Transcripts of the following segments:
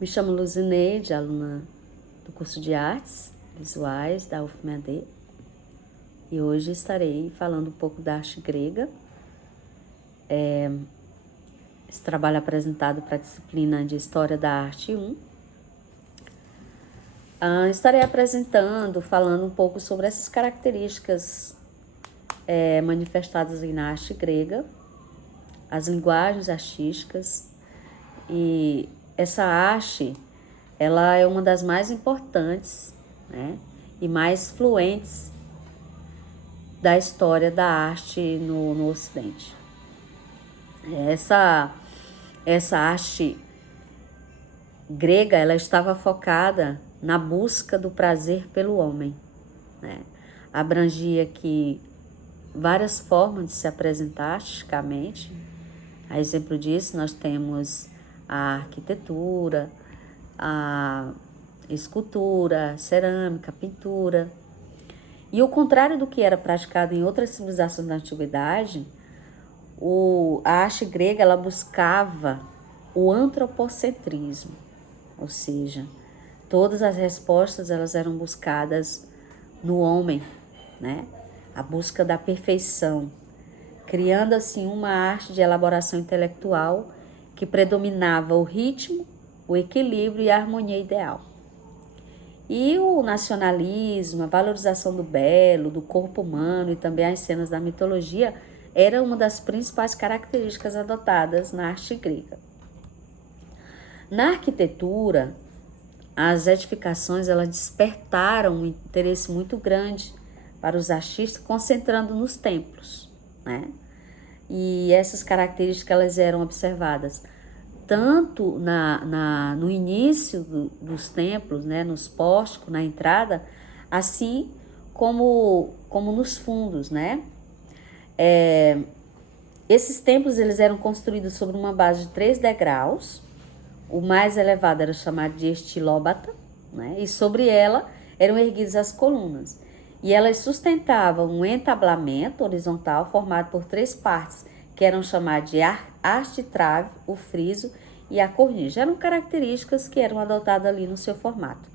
Me chamo Luzineide, aluna do curso de Artes Visuais da UFMAD, e hoje estarei falando um pouco da arte grega. Esse trabalho é apresentado para a disciplina de História da Arte 1. Estarei falando um pouco sobre essas características manifestadas na arte grega, as linguagens artísticas, e essa arte, ela é uma das mais importantes, né, e mais fluentes da história da arte no Ocidente. Essa arte grega, ela estava focada na busca do prazer pelo homem, né? Abrangia aqui várias formas de se apresentar artisticamente. A exemplo disso, nós temos a arquitetura, a escultura, cerâmica, pintura. E ao contrário do que era praticado em outras civilizações da antiguidade, a arte grega, ela buscava o antropocentrismo, ou seja, todas as respostas elas eram buscadas no homem, né? A busca da perfeição, criando assim uma arte de elaboração intelectual que predominava o ritmo, o equilíbrio e a harmonia ideal. E o nacionalismo, a valorização do belo, do corpo humano e também as cenas da mitologia era uma das principais características adotadas na arte grega. Na arquitetura, as edificações elas despertaram um interesse muito grande para os artistas, concentrando nos templos, né? E essas características elas eram observadas tanto no início dos templos, né, nos pórticos, na entrada, assim como nos fundos, né? Esses templos eles eram construídos sobre uma base de 3 degraus. O mais elevado era chamado de estilóbata, né? E sobre ela eram erguidas as colunas. E elas sustentavam um entablamento horizontal formado por 3 partes, que eram chamadas de haste-trave, o friso e a cornija. Eram características que eram adotadas ali no seu formato.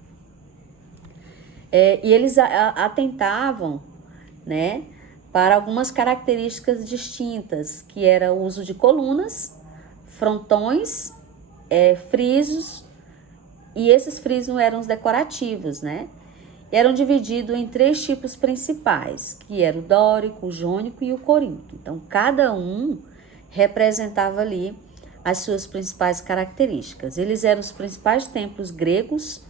E eles atentavam, né, para algumas características distintas, que era o uso de colunas, frontões, frisos, e esses frisos eram os decorativos, né? Eram divididos em 3 tipos principais, que era o dórico, o jônico e o corinto. Então, cada um representava ali as suas principais características. Eles eram os principais templos gregos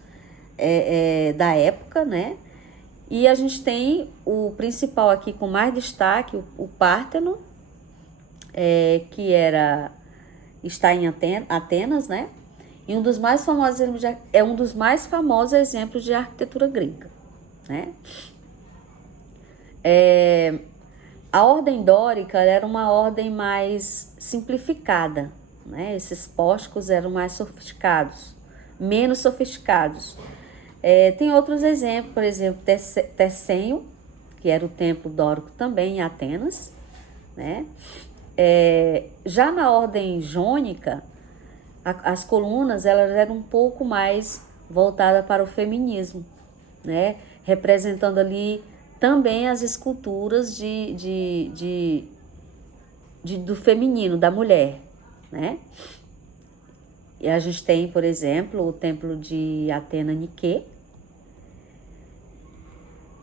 da época, né? E a gente tem o principal aqui com mais destaque, o Párteno, que está em Atenas, né? E um dos mais famosos exemplos de arquitetura grega, né? A ordem dórica era uma ordem mais simplificada, né? Esses pórticos eram mais sofisticados, menos sofisticados. Tem outros exemplos, por exemplo, Tessenio, que era o templo dórico também em Atenas, né? Já na ordem jônica, as colunas elas eram um pouco mais voltadas para o feminismo, né? Representando ali também as esculturas do feminino, da mulher, né? E a gente tem, por exemplo, o templo de Atena Niké.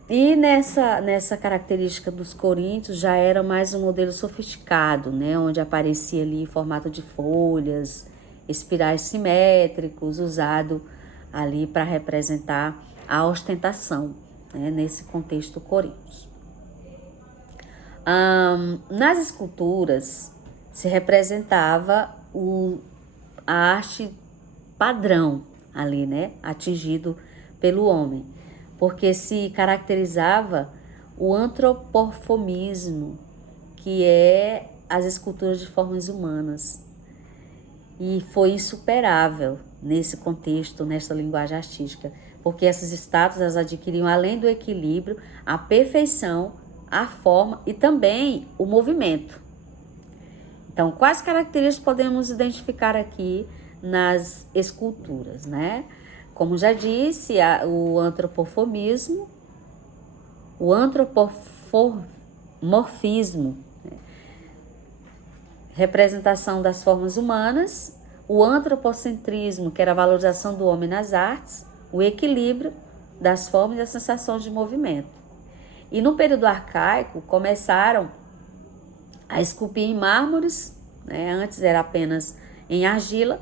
E nessa característica dos coríntios já era mais um modelo sofisticado, né? Onde aparecia ali em formato de folhas, espirais simétricos, usado ali para representar a ostentação, né? Nesse contexto coríntios. Nas esculturas se representava a arte padrão ali, né? Atingido pelo homem, porque se caracterizava o antropomorfismo, que é as esculturas de formas humanas. E foi insuperável nesse contexto, nessa linguagem artística, porque essas estátuas elas adquiriam, além do equilíbrio, a perfeição, a forma e também o movimento. Então, quais características podemos identificar aqui nas esculturas, né? Como já disse, o antropomorfismo, representação das formas humanas, o antropocentrismo, que era a valorização do homem nas artes, o equilíbrio das formas e as sensações de movimento. E no período arcaico começaram a esculpir em mármores, né? Antes era apenas em argila.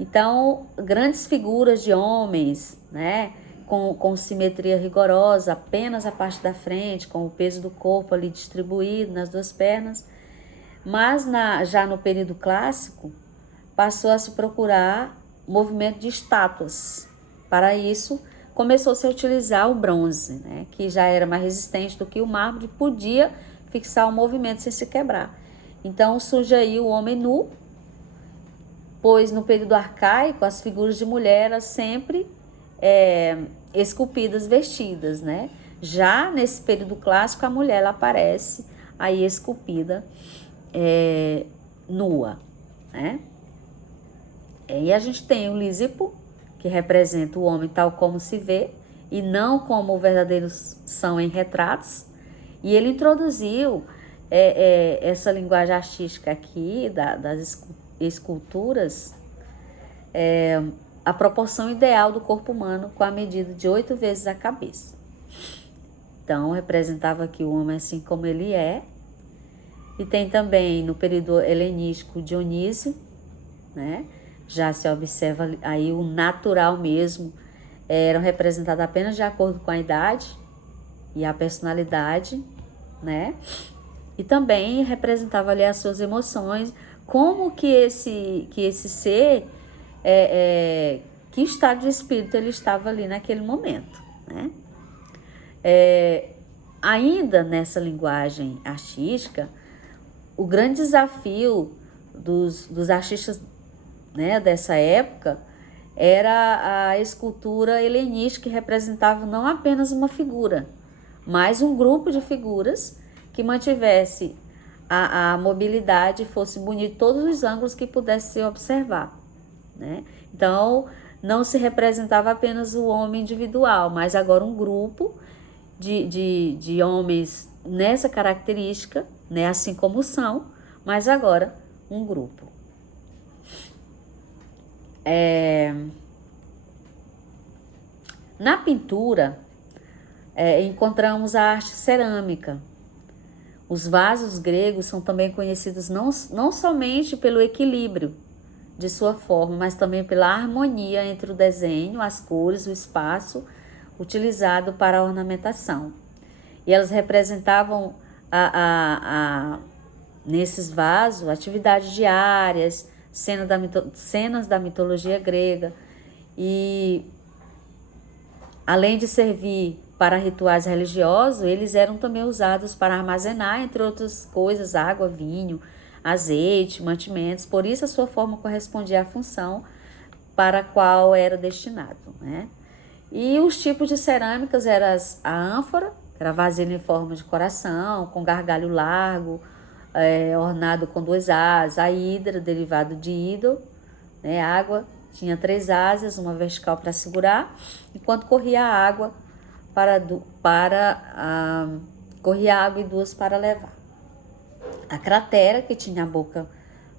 Então, grandes figuras de homens, né? Com simetria rigorosa, apenas a parte da frente, com o peso do corpo ali distribuído nas duas pernas. Mas já no período clássico, passou a se procurar movimento de estátuas. Para isso, começou-se a utilizar o bronze, né, que já era mais resistente do que o mármore, podia fixar o movimento sem se quebrar. Então surge aí o homem nu, pois no período arcaico as figuras de mulher eram sempre esculpidas, vestidas, né? Já nesse período clássico a mulher ela aparece aí esculpida nua, né? E a gente tem o Lísipo, que representa o homem tal como se vê, e não como verdadeiros são em retratos. E ele introduziu essa linguagem artística aqui, das esculturas, a proporção ideal do corpo humano com a medida de 8 vezes a cabeça. Então, representava aqui o homem assim como ele é. E tem também, no período helenístico, Dionísio, né? Já se observa aí o natural mesmo, eram representados apenas de acordo com a idade e a personalidade, né? E também representava ali as suas emoções, como que esse ser, que estado de espírito ele estava ali naquele momento, né? Ainda nessa linguagem artística, o grande desafio dos artistas, né, dessa época era a escultura helenística, que representava não apenas uma figura, mas um grupo de figuras que mantivesse a mobilidade e fosse bonito todos os ângulos que pudesse se observar, né? Então, não se representava apenas o homem individual, mas agora um grupo de homens nessa característica, né? Assim como são, mas agora um grupo. Na pintura, encontramos a arte cerâmica. Os vasos gregos são também conhecidos não somente pelo equilíbrio de sua forma, mas também pela harmonia entre o desenho, as cores, o espaço utilizado para a ornamentação. E elas representavam nesses vasos atividades diárias, cenas da mitologia grega, e além de servir para rituais religiosos, eles eram também usados para armazenar, entre outras coisas, água, vinho, azeite, mantimentos. Por isso a sua forma correspondia à função para a qual era destinado, né? E os tipos de cerâmicas eram a ânfora, que era vasilha em forma de coração, com gargalho largo, ornado com 2 asas, a hidra, derivado de ídolo, né? A água tinha 3 asas, uma vertical para segurar, enquanto corria a água corria água e 2 para levar. A cratera, que tinha a boca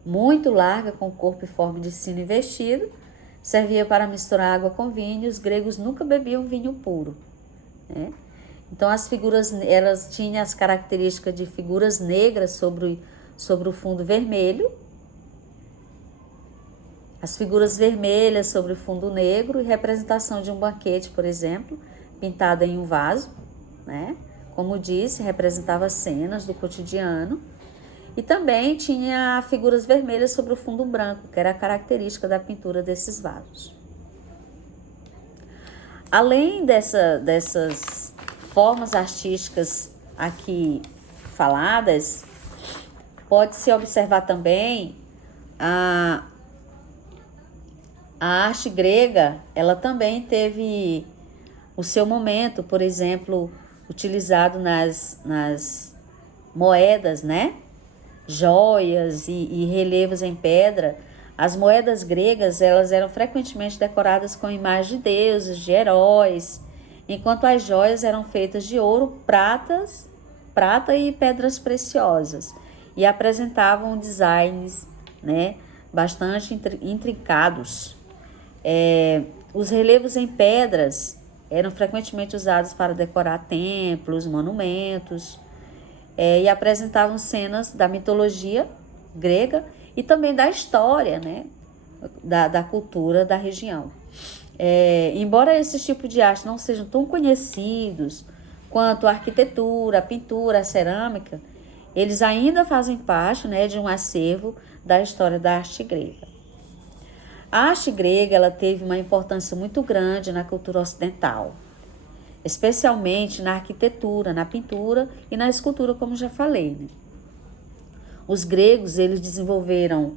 muito larga, com corpo e forma de sino e vestido, servia para misturar água com vinho. Os gregos nunca bebiam vinho puro, né? Então as figuras, elas tinham as características de figuras negras sobre o fundo vermelho, as figuras vermelhas sobre o fundo negro, e representação de um banquete, por exemplo, pintada em um vaso, né? Como disse, representava cenas do cotidiano. E também tinha figuras vermelhas sobre o fundo branco, que era a característica da pintura desses vasos. Além dessas formas artísticas aqui faladas, pode-se observar também a arte grega. Ela também teve o seu momento, por exemplo, utilizado nas moedas, né? Joias e relevos em pedra. As moedas gregas, elas eram frequentemente decoradas com imagens de deuses, de heróis, enquanto as joias eram feitas de ouro, prata e pedras preciosas, e apresentavam designs, né, bastante intrincados. Os relevos em pedras eram frequentemente usados para decorar templos, monumentos, e apresentavam cenas da mitologia grega e também da história, né, da cultura da região. Embora esses tipos de arte não sejam tão conhecidos quanto a arquitetura, a pintura, a cerâmica, eles ainda fazem parte, né, de um acervo da história da arte grega. A arte grega, ela teve uma importância muito grande na cultura ocidental, especialmente na arquitetura, na pintura e na escultura, como já falei, né? Os gregos, eles desenvolveram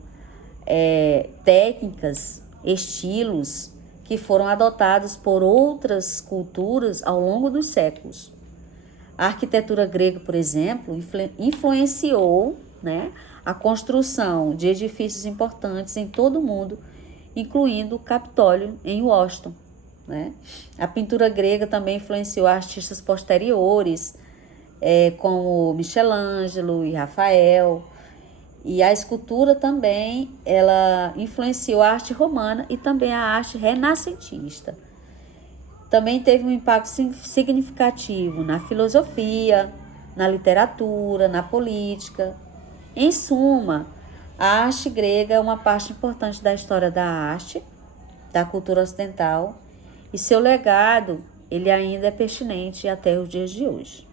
técnicas, estilos que foram adotados por outras culturas ao longo dos séculos. A arquitetura grega, por exemplo, influenciou, né, a construção de edifícios importantes em todo o mundo, incluindo o Capitólio em Washington, né? A pintura grega também influenciou artistas posteriores, como Michelangelo e Rafael. E a escultura também, ela influenciou a arte romana e também a arte renascentista. Também teve um impacto significativo na filosofia, na literatura, na política. Em suma, a arte grega é uma parte importante da história da arte, da cultura ocidental, e seu legado, ele ainda é pertinente até os dias de hoje.